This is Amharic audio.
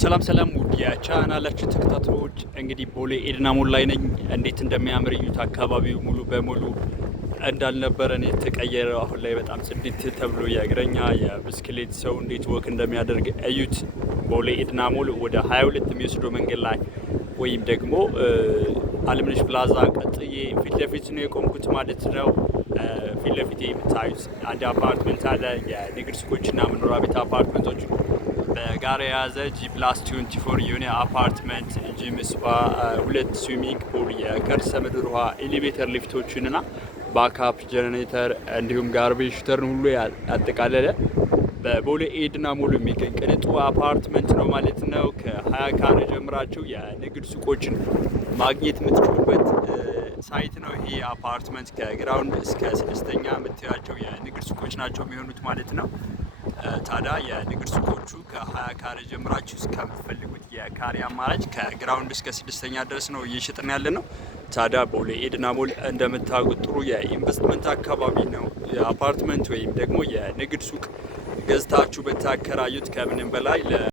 ሰላም ሰላም ውድ የቻናላችን ተከታታዮች እንግዲህ ቦሌ ኤድና ሞል ላይ ነኝ። እንዴት እንደሚያምር እዩት። አካባቢው ሙሉ በሙሉ እንዳልነበረ ነው የተቀየረው። አሁን ላይ በጣም ጽድት ተብሎ የእግረኛ የብስክሌት ሰው እንዴት ወክ እንደሚያደርግ እዩት። ቦሌ ኤድና ሞል ወደ 22 የሚወስደው መንገድ ላይ ወይም ደግሞ አለምነሽ ፕላዛ ቀጥዬ ፊት ለፊት ነው የቆምኩት ማለት ነው። ፊት ለፊት የምታዩት አንድ አፓርትመንት አለ። የንግድ ሱቆችና መኖሪያ ቤት አፓርትመንቶች በጋራ የያዘ G+24 የሆነ አፓርትመንት፣ ጂም፣ ስፓ፣ 2 ስዊሚንግ ፑል፣ የከርሰ ምድር ውሃ፣ ኤሌቬተር ሊፍቶችን እና ባካፕ ጀነሬተር እንዲሁም ጋርቤጅ ሹተርን ሁሉ ያጠቃለለ በቦሌ ኤድና ሞል የሚገኝ ቅንጡ አፓርትመንት ነው ማለት ነው። ከ20 ካሬ ጀምራችሁ የንግድ ሱቆችን ማግኘት የምትችሉበት ሳይት ነው ይሄ አፓርትመንት። ከግራውንድ እስከ 6ኛ የምታያቸው የንግድ ሱቆች ናቸው የሚሆኑት ማለት ነው። ታዲያ የንግድ ሱቆቹ ከ20 ካሬ ጀምራችሁ እስከምትፈልጉት የካሬ አማራጭ ከግራውንድ እስከ 6ኛ ድረስ ነው እየሸጥን ያለ ነው። ታዲያ ቦሌ ኤድና ሞል እንደምታውቁት ጥሩ የኢንቨስትመንት አካባቢ ነው። የአፓርትመንት ወይም ደግሞ የንግድ ሱቅ ገዝታችሁ በታከራዩት ከምንም በላይ